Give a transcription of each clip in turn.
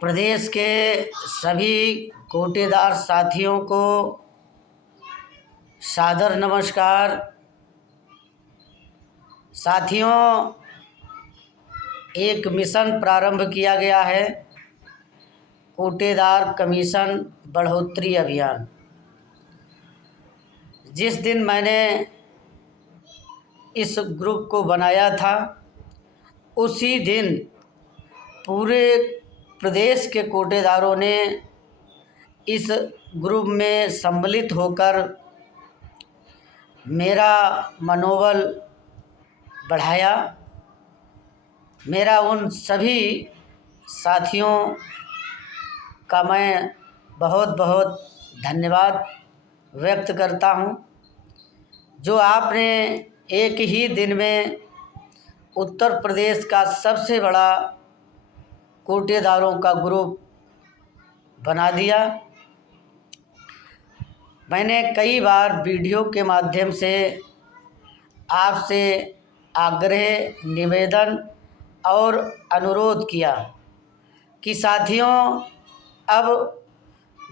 प्रदेश के सभी कोटेदार साथियों को सादर नमस्कार। साथियों, एक मिशन प्रारंभ किया गया है, कोटेदार कमीशन बढ़ोतरी अभियान। जिस दिन मैंने इस ग्रुप को बनाया था, उसी दिन पूरे प्रदेश के कोटेदारों ने इस ग्रुप में सम्मिलित होकर मेरा मनोबल बढ़ाया। मेरा उन सभी साथियों का मैं बहुत बहुत धन्यवाद व्यक्त करता हूं, जो आपने एक ही दिन में उत्तर प्रदेश का सबसे बड़ा कोटेदारों का ग्रुप बना दिया। मैंने कई बार वीडियो के माध्यम से आपसे आग्रह, निवेदन और अनुरोध किया कि साथियों, अब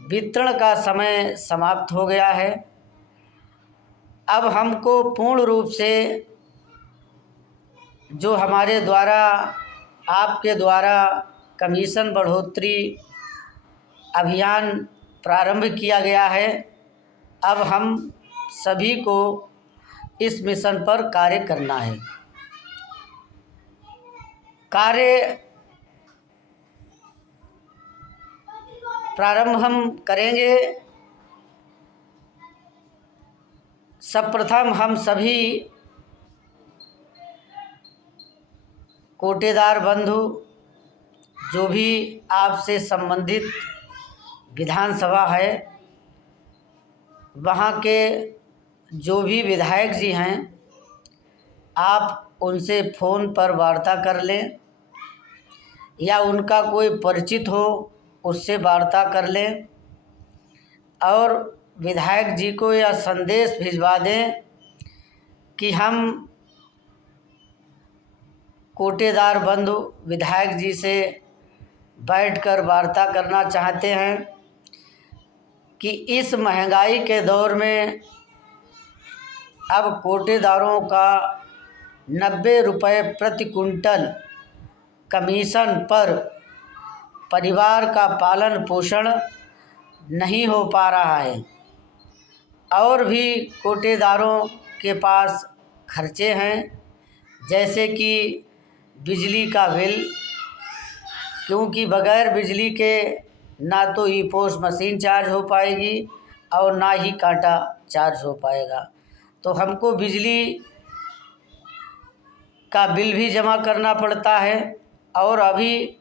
वितरण का समय समाप्त हो गया है। अब हमको पूर्ण रूप से जो हमारे द्वारा, आपके द्वारा कमीशन बढ़ोतरी अभियान प्रारंभ किया गया है, अब हम सभी को इस मिशन पर कार्य करना है। कार्य प्रारंभ हम करेंगे। सर्वप्रथम हम सभी कोटेदार बंधु, जो भी आपसे संबंधित विधानसभा है, वहाँ के जो भी विधायक जी हैं, आप उनसे फ़ोन पर वार्ता कर लें, या उनका कोई परिचित हो उससे वार्ता कर लें, और विधायक जी को यह संदेश भिजवा दें कि हम कोटेदार बंधु विधायक जी से बैठकर वार्ता करना चाहते हैं कि इस महंगाई के दौर में अब कोटेदारों का 90 रुपये प्रति कुंटल कमीशन पर परिवार का पालन पोषण नहीं हो पा रहा है, और भी कोटेदारों के पास खर्चे हैं, जैसे कि बिजली का बिल, क्योंकि बग़ैर बिजली के ना तो ई पोस्ट मशीन चार्ज हो पाएगी और ना ही कांटा चार्ज हो पाएगा। तो हमको बिजली का बिल भी जमा करना पड़ता है। और अभी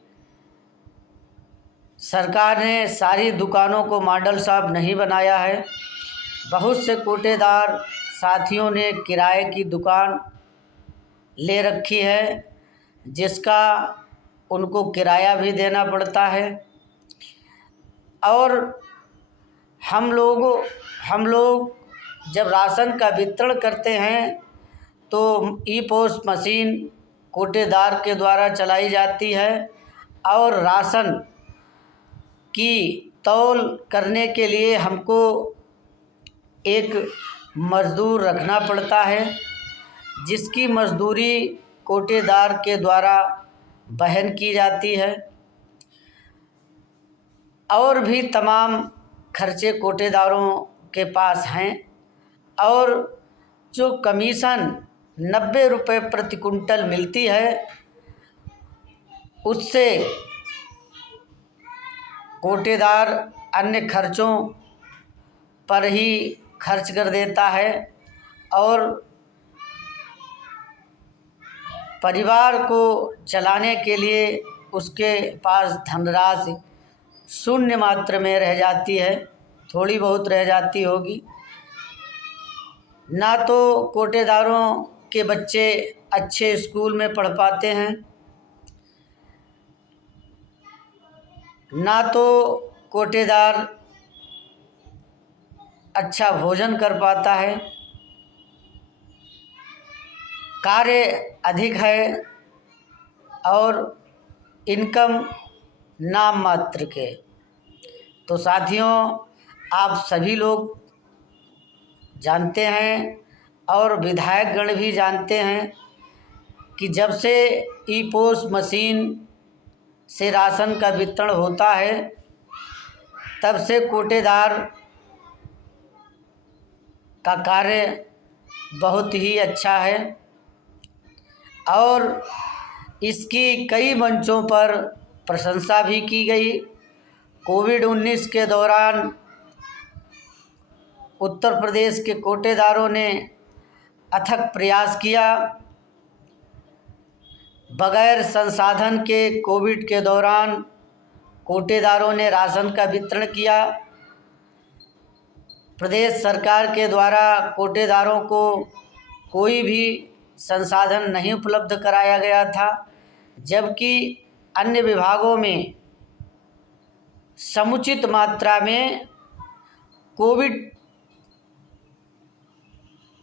सरकार ने सारी दुकानों को मॉडल शॉप नहीं बनाया है। बहुत से कोटेदार साथियों ने किराए की दुकान ले रखी है, जिसका उनको किराया भी देना पड़ता है। और हम लोग जब राशन का वितरण करते हैं तो ई पोस्ट मशीन कोटेदार के द्वारा चलाई जाती है, और राशन की तौल करने के लिए हमको एक मज़दूर रखना पड़ता है, जिसकी मज़दूरी कोटेदार के द्वारा वहन की जाती है। और भी तमाम खर्चे कोटेदारों के पास हैं। और जो कमीशन 90 रुपये प्रति कुंटल मिलती है, उससे कोटेदार अन्य खर्चों पर ही खर्च कर देता है, और परिवार को चलाने के लिए उसके पास धनराशि शून्य मात्र में रह जाती है, थोड़ी बहुत रह जाती होगी। ना तो कोटेदारों के बच्चे अच्छे स्कूल में पढ़ पाते हैं, ना तो कोटेदार अच्छा भोजन कर पाता है। कार्य अधिक है और इनकम नाम मात्र के। तो साथियों, आप सभी लोग जानते हैं और विधायकगण भी जानते हैं कि जब से ई पोस मशीन से राशन का वितरण होता है तब से कोटेदार का कार्य बहुत ही अच्छा है और इसकी कई मंचों पर प्रशंसा भी की गई। कोविड-19 के दौरान उत्तर प्रदेश के कोटेदारों ने अथक प्रयास किया। बगैर संसाधन के कोविड के दौरान कोटेदारों ने राशन का वितरण किया। प्रदेश सरकार के द्वारा कोटेदारों को कोई भी संसाधन नहीं उपलब्ध कराया गया था, जबकि अन्य विभागों में समुचित मात्रा में कोविड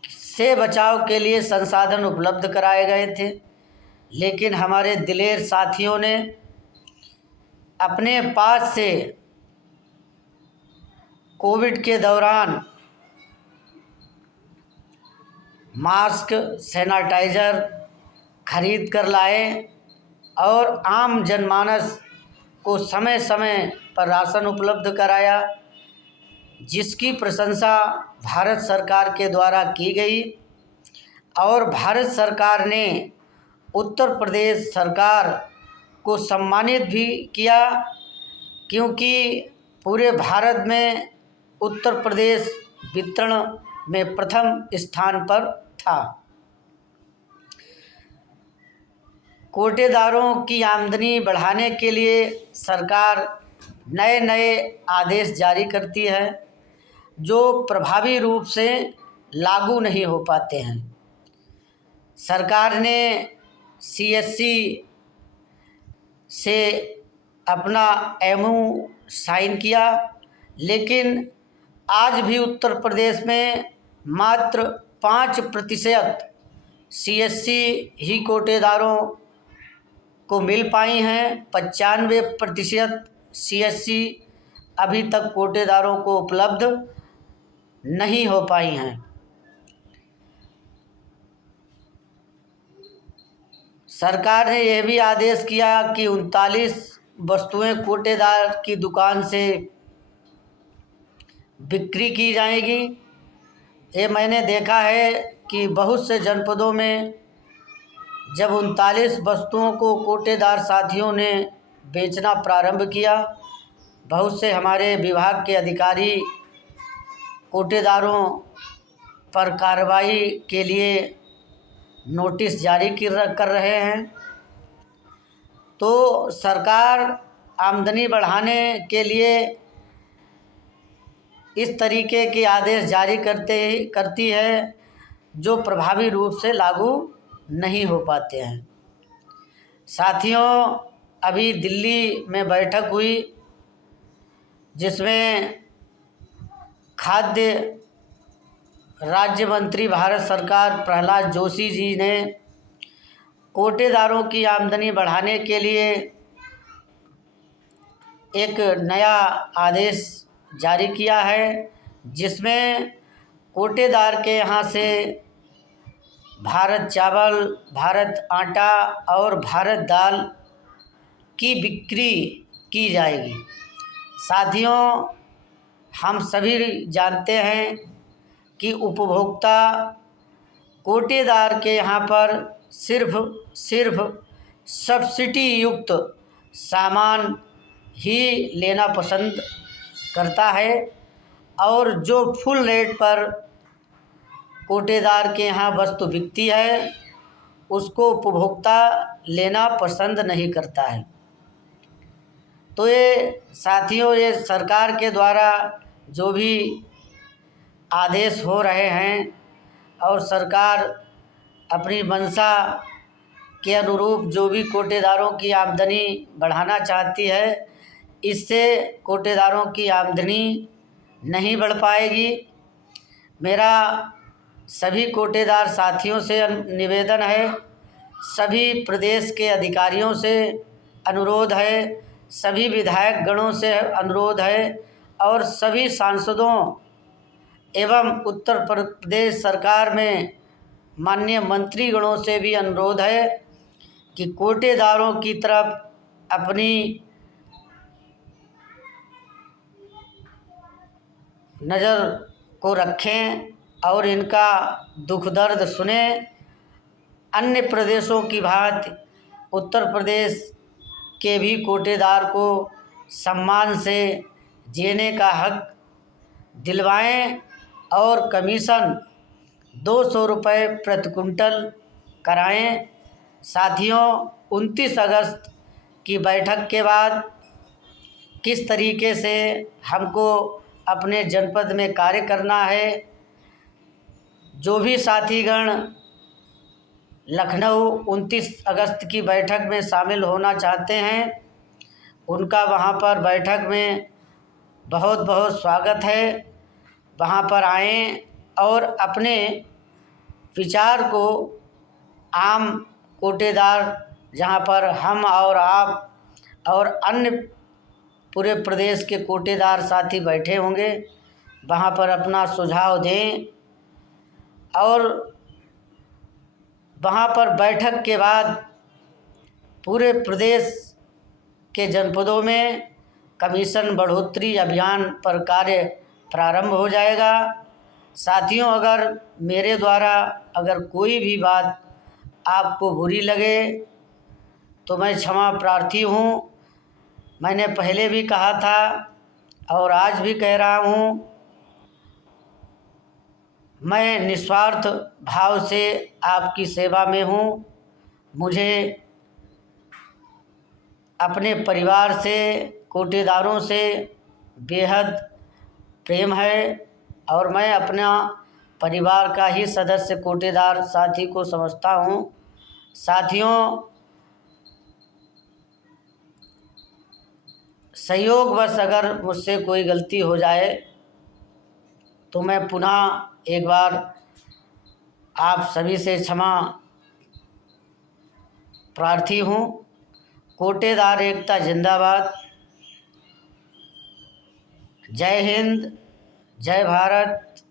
से बचाव के लिए संसाधन उपलब्ध कराए गए थे। लेकिन हमारे दिलेर साथियों ने अपने पास से कोविड के दौरान मास्क, सैनिटाइज़र खरीद कर लाए और आम जनमानस को समय समय पर राशन उपलब्ध कराया, जिसकी प्रशंसा भारत सरकार के द्वारा की गई। और भारत सरकार ने उत्तर प्रदेश सरकार को सम्मानित भी किया, क्योंकि पूरे भारत में उत्तर प्रदेश वितरण में प्रथम स्थान पर था। कोटेदारों की आमदनी बढ़ाने के लिए सरकार नए नए आदेश जारी करती है जो प्रभावी रूप से लागू नहीं हो पाते हैं। सरकार ने सीएससी से अपना एमओयू साइन किया, लेकिन आज भी उत्तर प्रदेश में मात्र 5% सीएससी ही कोटेदारों को मिल पाई हैं। 95% सीएससी अभी तक कोटेदारों को उपलब्ध नहीं हो पाई हैं। सरकार ने यह भी आदेश किया कि 39 वस्तुएं कोटेदार की दुकान से बिक्री की जाएगी। ये मैंने देखा है कि बहुत से जनपदों में जब 39 वस्तुओं को कोटेदार साथियों ने बेचना प्रारंभ किया, बहुत से हमारे विभाग के अधिकारी कोटेदारों पर कार्रवाई के लिए नोटिस जारी कर रहे हैं। तो सरकार आमदनी बढ़ाने के लिए इस तरीके के आदेश जारी करती है जो प्रभावी रूप से लागू नहीं हो पाते हैं। साथियों, अभी दिल्ली में बैठक हुई जिसमें खाद्य राज्य मंत्री भारत सरकार प्रहलाद जोशी जी ने कोटेदारों की आमदनी बढ़ाने के लिए एक नया आदेश जारी किया है, जिसमें कोटेदार के यहाँ से भारत चावल, भारत आटा और भारत दाल की बिक्री की जाएगी। साथियों, हम सभी जानते हैं कि उपभोक्ता कोटेदार के यहाँ पर सिर्फ सब्सिडी युक्त सामान ही लेना पसंद करता है और जो फुल रेट पर कोटेदार के यहाँ वस्तु बिकती है उसको उपभोक्ता लेना पसंद नहीं करता है। तो ये साथियों, ये सरकार के द्वारा जो भी आदेश हो रहे हैं और सरकार अपनी मंशा के अनुरूप जो भी कोटेदारों की आमदनी बढ़ाना चाहती है, इससे कोटेदारों की आमदनी नहीं बढ़ पाएगी। मेरा सभी कोटेदार साथियों से निवेदन है, सभी प्रदेश के अधिकारियों से अनुरोध है, सभी विधायक गणों से अनुरोध है और सभी सांसदों एवं उत्तर प्रदेश सरकार में माननीय मंत्रीगणों से भी अनुरोध है कि कोटेदारों की तरफ अपनी नज़र को रखें और इनका दुख दर्द सुने। अन्य प्रदेशों की भांति उत्तर प्रदेश के भी कोटेदार को सम्मान से जीने का हक दिलवाएं और कमीशन 200 रुपये प्रति कुंटल कराएं। साथियों, 29 अगस्त की बैठक के बाद किस तरीके से हमको अपने जनपद में कार्य करना है, जो भी साथीगण लखनऊ 29 अगस्त की बैठक में शामिल होना चाहते हैं, उनका वहाँ पर बैठक में बहुत बहुत स्वागत है। वहाँ पर आएं और अपने विचार को आम कोटेदार, जहाँ पर हम और आप और अन्य पूरे प्रदेश के कोटेदार साथी बैठे होंगे, वहाँ पर अपना सुझाव दें और वहाँ पर बैठक के बाद पूरे प्रदेश के जनपदों में कमीशन बढ़ोतरी अभियान पर कार्य प्रारंभ हो जाएगा। साथियों, अगर मेरे द्वारा अगर कोई भी बात आपको बुरी लगे तो मैं क्षमा प्रार्थी हूँ। मैंने पहले भी कहा था और आज भी कह रहा हूँ, मैं निस्वार्थ भाव से आपकी सेवा में हूँ। मुझे अपने परिवार से, कोटेदारों से बेहद प्रेम है और मैं अपना परिवार का ही सदस्य कोटेदार साथी को समझता हूँ। साथियों, संयोगवश अगर मुझसे कोई गलती हो जाए तो मैं पुनः एक बार आप सभी से क्षमा प्रार्थी हूँ। कोटेदार एकता जिंदाबाद। जय हिंद, जय भारत।